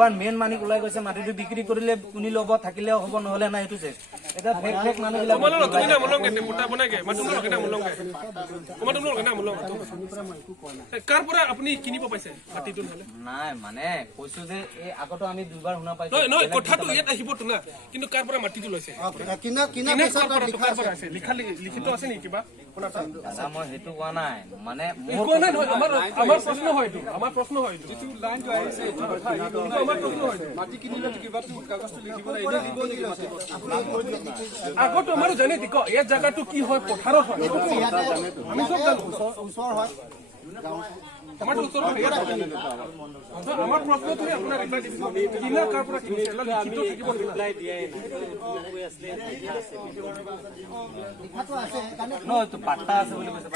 দুবাৰ মেইন মানিক ওলাই গৈছে মাটিটো বিক্ৰী কৰিলে কোনি ল'ব থাকিলেও হ'ব নহলে নাই সেইটো চেক এটা ফেক ফেক মানুহবিলাক কাৰ পৰা আপুনি কিনিব পাইছে মাটিটো নহলে নাই মানে কৈছো যে এই আগতো আমি দুবাৰ শুনা পাইছো নহয় কথাটো ইয়াত আহিবতো না কিন্তু কাৰ পৰা মাটিটো লৈছে কিনা কিনা লিখা লিখিত আছে নেকি কিবা দাদা মই সেইটো কোৱা নাই মানে আমাৰ প্ৰশ্ন হয়তো আমাৰ প্ৰশ্ন হয়তো যিটো লাইনটো আহিছে আমাৰ প্ৰশ্ন হয়তো মাটি কিনিলে কিবা কাগজটো লিখিব লাগিব আগতো আমাৰ জানে দিক এই জায়গাটো কি হয় পথাৰত হয় আমি সব জানো ওচৰ হয় আমাৰ ওচৰত আমাৰ প্ৰশ্নটো আপোনাৰ ৰিপ্লাই দিব কিনা কাৰ পৰা কিনিছে লিখিত থাকিব ৰিপ্লাই দিয়াই লিখাটো আছে কাৰণে নটো পাটা আছে বুলি কৈছে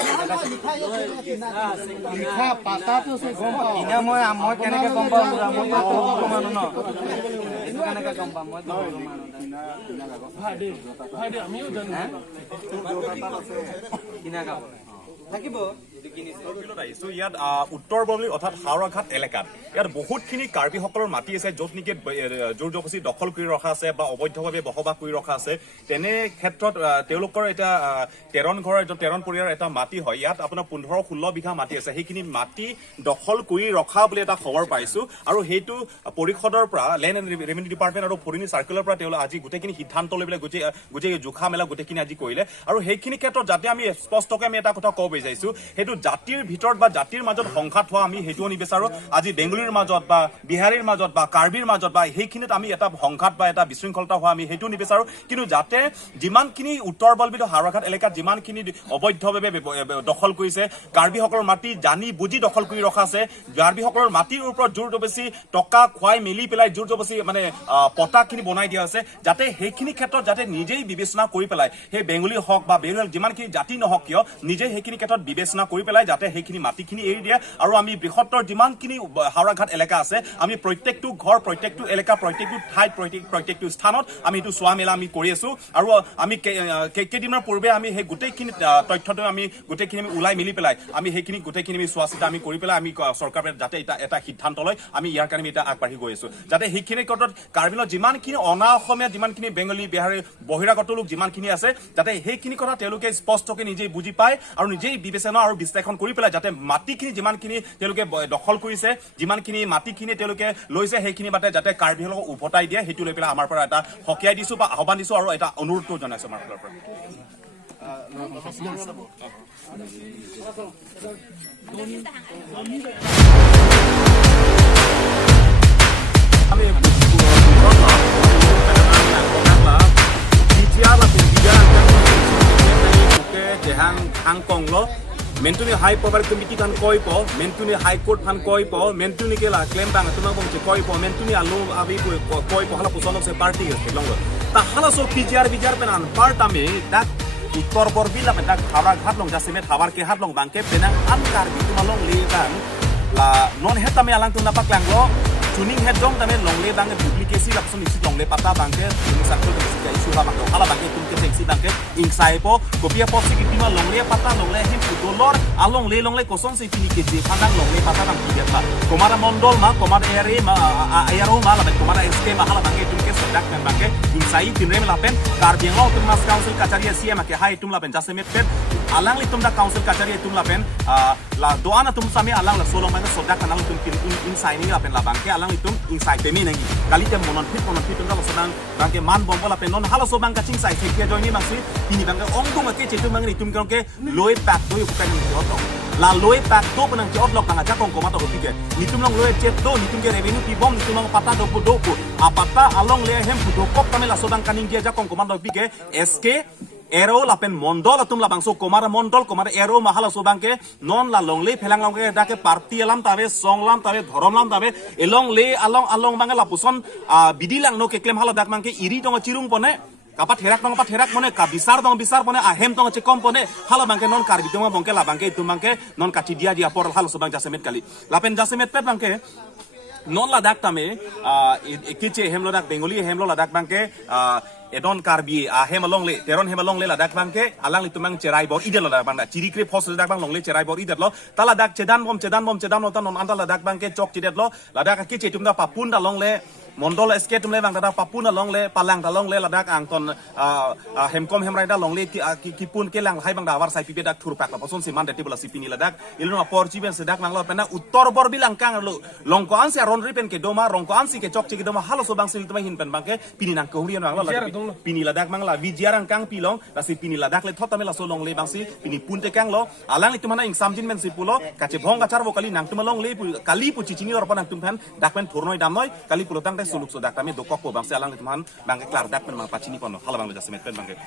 লিখা পাতাটো আছে গম পাওঁ কিনা মই কেনেকে গম পাম মই তো মানুহ ন এইটো কেনেকে গম পাম মই তো মানুহ ভাই দে আমিও জানো কিনা কাপোৰ থাকিব ইয়াত উত্তৰ বৰলী অৰ্থাৎ হাওৰাঘাট এলেকাত ইয়াত বহুতখিনি কাৰ্বিসকলৰ মাটি আছে য'ত নেকি জোৰ জবৰদস্তি দখল কৰি ৰখা আছে বা অবৈধভাৱে বসবাস কৰি ৰখা আছে তেনে ক্ষেত্ৰত তেওঁলোকৰ এটা 13 ঘৰৰ 13 পৰিয়ালৰ এটা মাটি হয় ইয়াত আপোনাৰ 15-16 বিঘা মাটি আছে সেইখিনি মাটি দখল কৰি ৰখা বুলি এটা খবৰ পাইছো আৰু সেইটো পৰিষদৰ পৰা লেণ্ড এণ্ড ৰেভিনিউ ডিপাৰ্টমেণ্ট আৰু ফৰেইন চাৰ্কুলাৰ পৰা তেওঁলোকে আজি গোটেইখিনি সিদ্ধান্ত লৈ পেলাই গোটেই জোখা মেলা গোটেইখিনি আজি কৰিলে আৰু সেইখিনি ক্ষেত্ৰত যাতে আমি স্পষ্টকৈ আমি এটা কথা ক'ব বিচাৰিছো সেইটো জাতিৰ ভিতৰত বা জাতিৰ মাজত সংঘাত হোৱা আমি সেইটোও নিবিচাৰো আজি বেংগলীৰ মাজত বা বিহাৰীৰ মাজত বা কাৰ্বিৰ মাজত বা সেইখিনিত আমি এটা সংঘাত বা এটা বিশৃংখলতা হোৱা আমি সেইটোও নিবিচাৰো কিন্তু যাতে যিমানখিনি উত্তৰ বলবিত হাওৰাঘাট এলেকাত যিমানখিনি অবৈধভাৱে দখল কৰিছে কাৰ্বিসকলৰ মাটি জানি বুজি দখল কৰি ৰখা আছে কাৰ্বিসকলৰ মাটিৰ ওপৰত জোৰ জবৰদস্তি টকা খুৱাই মেলি পেলাই জোৰ জবৰদস্তি মানে পতাখিনি বনাই দিয়া আছে যাতে সেইখিনি ক্ষেত্ৰত যাতে নিজেই বিবেচনা কৰি পেলাই সেই বেংগলী হওক বা বেংগলী যিমানখিনি জাতি নহওক কিয় নিজে সেইখিনি ক্ষেত্ৰত বিবেচনা কৰি পেলাই যাতে সেইখিনি মাটিখিনি এৰি দিয়ে আৰু আমি বৃহত্তৰ যিমানখিনি হাওৰাঘাট এলেকা আছে আমি প্ৰত্যেকটো ঘৰ প্ৰত্যেকটো এলেকা প্ৰত্যেকটো ঠাইত প্ৰত্যেকটো স্থানত আমি এইটো চোৱা মেলা আমি কৰি আছো আৰু আমি কেইদিনৰ পূৰ্বে আমি সেই গোটেইখিনি তথ্যটো আমি গোটেইখিনি আমি ওলাই মিলি পেলাই আমি সেইখিনি গোটেইখিনি আমি চোৱা চিতা আমি কৰি পেলাই আমি চৰকাৰে যাতে এটা সিদ্ধান্ত লয় আমি ইয়াৰ কাৰণে এটা আগবাঢ়ি গৈ আছো যাতে সেইখিনি ক্ষেত্ৰত কাৰ্বিলৰ যিমানখিনি অনা অসমীয়া যিমানখিনি বেংগলী বিহাৰী বহিৰাগত লোক যিমানখিনি আছে যাতে সেইখিনি কথা তেওঁলোকে স্পষ্টকৈ নিজেই বুজি পায় আৰু নিজেই বিবেচনা আৰু বিশ্লেষণ কৰি পেলাই যাতে মাটিখিনি যিমানখিনি তেওঁলোকে দখল কৰিছে যিমানখিনি মাটিখিনি তেওঁলোকে লৈছে সেইখিনি বাটে যাতে কাৰ্বিসকলক উভতাই দিয়ে সেইটো লৈ পেলাই আমাৰ পৰা এটা সকীয়াই দিছো বা আহ্বান দিছো আৰু এটা অনুৰোধ জনাইছো আমাৰ ফালৰ পৰা Hamphang lo mentuni high power committee kan koi po mentuni high court kan koi po mentuni ke la claim bang tuma bong che koi po mentuni alu abi koi po hala pusono se party ke long ta hala so pijar penan partame dak uttor borbila dak hawarghat long jasime habar ke hat long bangke penang ankar bi tuma long le bang la non heta me alang tuna pak lang lo tuning head dong tame long le bang duplicate la puson isi long le pata bangke misakul ke isi isu ha bang hala bangke tum ke seksi bangke insai po kopia po sikitima long le pata long le him dolor along le kosong se pini ke je pandang long le pata bang dia pa komara mondol ma komara ere ma ayaro ma la komara sk ma hala bangke tum ke sedak kan bangke insai tinre me lapen karbiang lo tum mas council kacaria sia ma ke hai tum lapen jase me pet alang li tum da council kacaria tum lapen la doana tum sami alang la solong ma sodak kan tum kin insai ni lapen la bangke alang li tum insai te mi nangi kali te monon fit tum da sodan bangke man bombo lapen non hala so bangka ching sai se ke joini mangsi pini bangke ong tum ke che tum mangi tum ke loi pak do yu kan ni otong la loi pak do penang ke otlok tanga jakong ko mato pike ni tum long loi chet do ni tum ke revenue pi bom ni tum long pata do apata along le hem do kop kami la sodan kaning ke jakong ko mato pike sk ero lapen mondol atum la bangso komara mondol komara ero mahala sobangke non la longle phelang long ke dake party alam tabe songlam tabe dhoromlam tabe elong le along bangla puson bidilang no ke klem hala dak mangke iri tong chirung pone kapat herak mone ka bisar pone ahem tong chekom pone hala bangke non karbi tong bangke la bangke tum bangke non kachi dia por hala sobang jasemet kali lapen jasemet pet bangke non ladak tame keche hem ladak bengali hem ladak bangke edon karbi hem alongle teron hem alongle ladak bangke alang litumang cherai bor idel ladak bangda cirikre phos ladak bang longle cherai bor idel lo taladak cedan bom tan non anda ladak bangke chok cidet lo ladak keche tumda papun da longle mondol eske tumle bang da papun longle palang da longle ladak angton hemkom hemrai da longle kipun ke lang hai bang da war sai pipe dak thurpak la poson siman deti bola sipini ladak ilno apor chiben sedak mang lo pena uttor bor bilang kang lo longko ansi ron ripen ke doma rongko ansi ke chok chiki doma halo so bang sil tuma hin pen bangke pini nang kahumri nang lo pini ladak mang la vijiarang kang pilong la si pini ladak le thota mela so longle bang si pini punte kang lo alang li tumana ing samjin men sipulo kache bhong gachar bo kali nang tuma longle kali pu chichini or panang tumpan dakmen thornoi damnoi kali pulo tang suluk so dak tame dokok po bang si alang li tuman bangke klar dak men mang pachini kono hala bang lo jasmet pen bangke